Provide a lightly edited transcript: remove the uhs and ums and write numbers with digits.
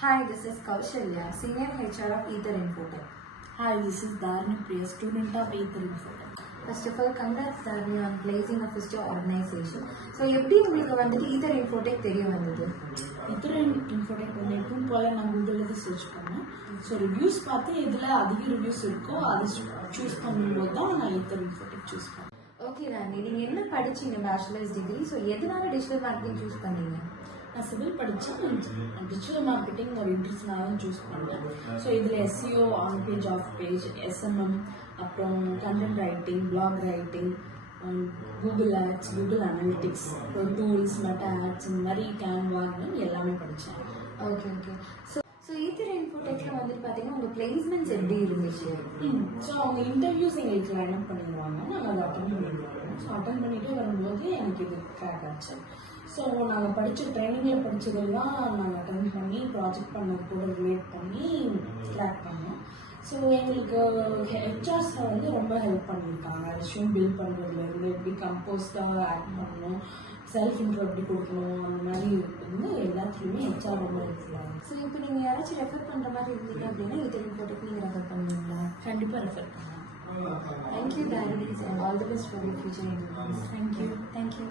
Hi, this is Kaushalya, Senior HR of Ether Infotech. Hi, this is Dharani Priya, student of Ether Infotech. First of all, congrats Dharani on placing a first organization. So, எப்படி உங்களுக்கு வந்துட்டு Ether Infotech தெரிய வந்தது? Ether Infotech வந்து எப்பவும் போல நான் கூகுளில் சர்ச் பண்ணேன். ஸோ ரிவ்யூஸ் பார்த்து எதில் அதிக ரிவ்யூஸ் இருக்கோ அதை சூஸ் பண்ணும்போது தான் நான் Ether Infotech சூஸ் பண்ணேன். ஓகே ராணி, நீங்கள் என்ன படிச்சீங்க பேச்சுலர்ஸ் டிகிரி? ஸோ எதனால டிஜிட்டல் மார்க்கெட்டிங் சூஸ் பண்ணீங்க? நான் சிவில் படித்தேன். டிஜிட்டல் மார்க்கெட்டிங் ஒரு இன்ட்ரெஸ்ட்னால தான் சூஸ் பண்ணேன். ஸோ இதில் SEO, on page, off page, SMM, அப்புறம் content writing, blog writing, Google ads, Google analytics, அப்புறம் டூல்ஸ், மெட்டா ஆட்ஸ், இந்த மாதிரி கேன்வான்னு எல்லாமே படித்தேன். Okay okay. ஸோ Ether Infotechல வந்துட்டு பார்த்தீங்கன்னா உங்கள் பிளேஸ்மெண்ட்ஸ் எப்படி இருந்துச்சு? ஸோ அவங்க இன்டர்வியூஸ் எங்களுக்கு லைன் அப் பண்ணிடுவாங்க, நாங்கள் அதை அட்டன் பண்ணிடுவோம். ஸோ அட்டன் பண்ணிட்டு வரும்போது எனக்கு இது கிராக் ஆச்சு. ஸோ நாங்கள் படித்த ட்ரைனிங்கில் படித்ததெல்லாம் நாங்கள் அட்டன் பண்ணி ப்ராஜெக்ட் பண்ணது கூட ரிலேட் பண்ணி கிராக் பண்ணோம். ஸோ எங்களுக்கு ஹெச்ஆர்ஸ் வந்து ரொம்ப ஹெல்ப் பண்ணியிருக்காங்க. ரெஸ்யூம் பில்ட் பண்ணுறதுலேருந்து எப்படி கம்போஸ்டாக ஆக்ட் பண்ணணும், செல்ஃப் இன்ட்ரோ எப்படி கொடுக்கணும், அந்த மாதிரி வந்து எல்லாத்துலேயுமே ஹெச்ஆர் ரொம்ப ஹெல்ப்ஃபுல்லாக. ஸோ இப்போ நீங்கள் யாராச்சும் ரெஃபர் பண்ணுற மாதிரி இருந்தீங்க அப்படின்னா Ether Infotech நீங்கள் ரெஃபர் பண்ணுவீங்களா? கண்டிப்பாக ரெஃபர் பண்ணுவேன். Thank you, Dharani, and all the best for your future endeavors. Thank you. Thank you.